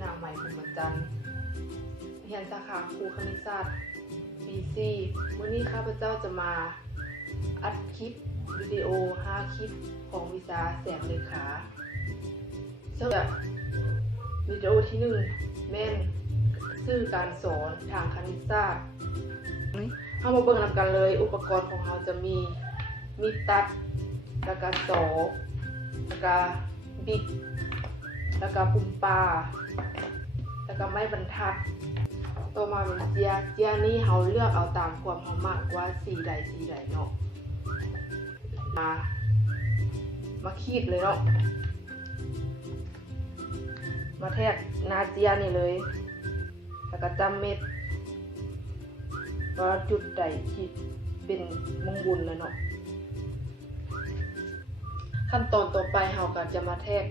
อนางใหม่พรหมจันทร์เรียนสาขาครูคณิตศาสตร์ปี4มื้อนี้ข้าพเจ้าจะมาอัดคลิปวิดีโอ5คลิปของวิชาแสงเลขาสำหรับวิดีโอที่1แม่นชื่อการสอนทางคณิตศาสตร์เข้ามาเบิ่งนำกันเลยอุปกรณ์ของเราจะมีตัดแล้วก็สอแล้วก็บิดแล้วก็ปุ่มปลาแล้วก็ไม้บรรทัดต่อมาเป็นเจียนี่เราเลือกเอาตามความเรามักว่าสีใดเนาะมาขีดเลยเนาะมาแทกหน้าเจียนี่เลยแล้วก็จำเม็ดว่าจุดใดที่เป็นมงบุญแล้วเนาะขั้นตอนต่อไปเราก็จะมาแทก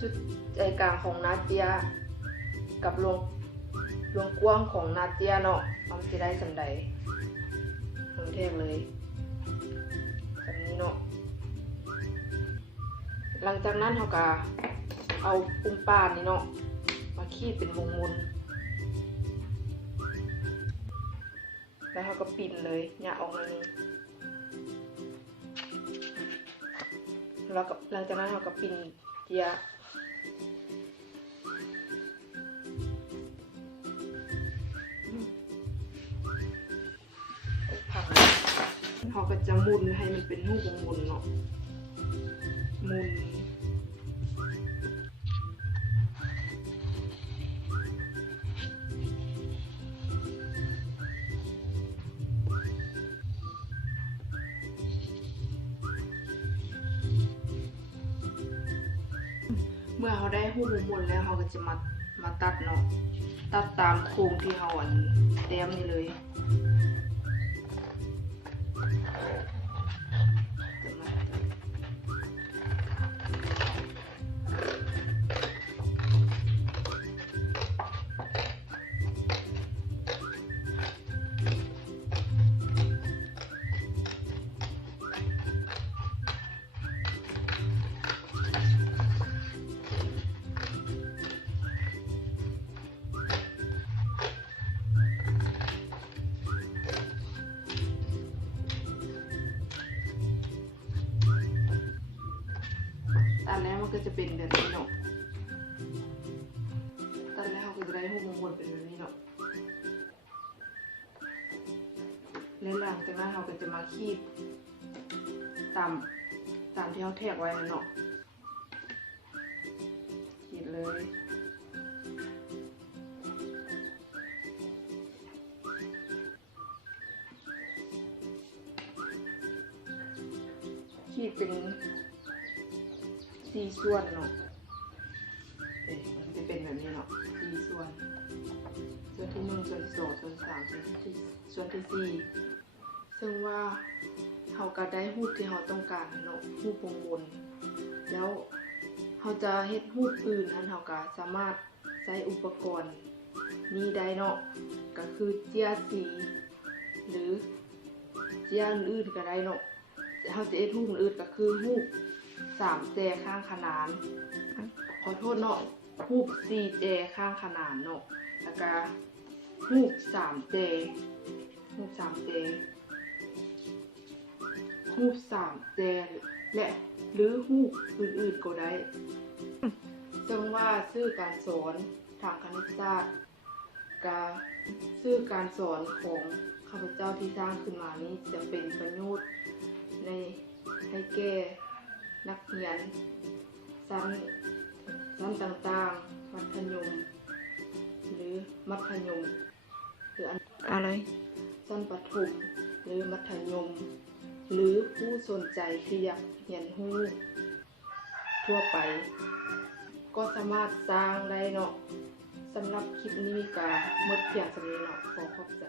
จุดใจกลางของนาเจียกับรวงกว้างของนาเจียเนาะมันจะได้สันใดเราแทกเลยแบบนี้เนาะหลังจากนั้นเราก็เอาปุ่มปานนี่เนาะมาขีดเป็นวงมุนแล้วเราก็ปิ่นเลยหย่าออกมานึงแล้วก็หลังจากนั้นเราก็ปิ่นเจียเขาก็จะมุนให้มันเป็นรูปวงมุนเนาะมุนเมื่อเขาได้รูปวงมุนแล้วเขาก็จะมาตัดเนาะตัดตามโครงที่เขาเตรียมนี่เลยตัดแล้วมันก็จะเป็นแบบนี้เนาะตัดแล้วเราก็จะได้รูปวงกลมเป็นแบบนี้เนาะและหลังจากนั้นเราก็จะมาขีดตามที่เราแทกไว้เนาะขีดเลยขีดเป็น4 ส่วนเนาะมันจะเป็นแบบนี้เนาะ4 ส่วนที่1ส่วนที่2ส่วนที่3ส่วนที่4ซึ่งว่าเราก็ได้รูปที่เราต้องการเนาะรูปวงบนแล้วเราจะเฮ็ดรูปอื่นนั้นเราก็สามารถใช้อุปกรณ์นี้ได้เนาะก็คือเจียสีหรือเจียอื่นก็ได้เนาะเราจะเฮ็ดรูปอื่นก็คือรูป3 แจข้างขนานขอโทษเนาะรูป4 แจข้างขนานเนาะแล้วก็รูป3 แจรูป3 แจรูป3 แจและหรือรูปอื่นๆก็ได้ซึ่งว่าชื่อการสอนทางคณิตศาสตร์กับชื่อการสอนของข้าพเจ้าที่สร้างขึ้นมานี้จะเป็นประโยชน์ให้แก่นักเรียนชั้นต่างๆมัธยมหรือมัธยมหรืออะไรชั้นประถมหรือมัธยมหรือผู้สนใจที่อยากเรียนรู้ทั่วไปก็สามารถสร้างได้เนาะสำหรับคลิปนี้ก็หมดเพียงเท่านี้เนาะขอขอบใจ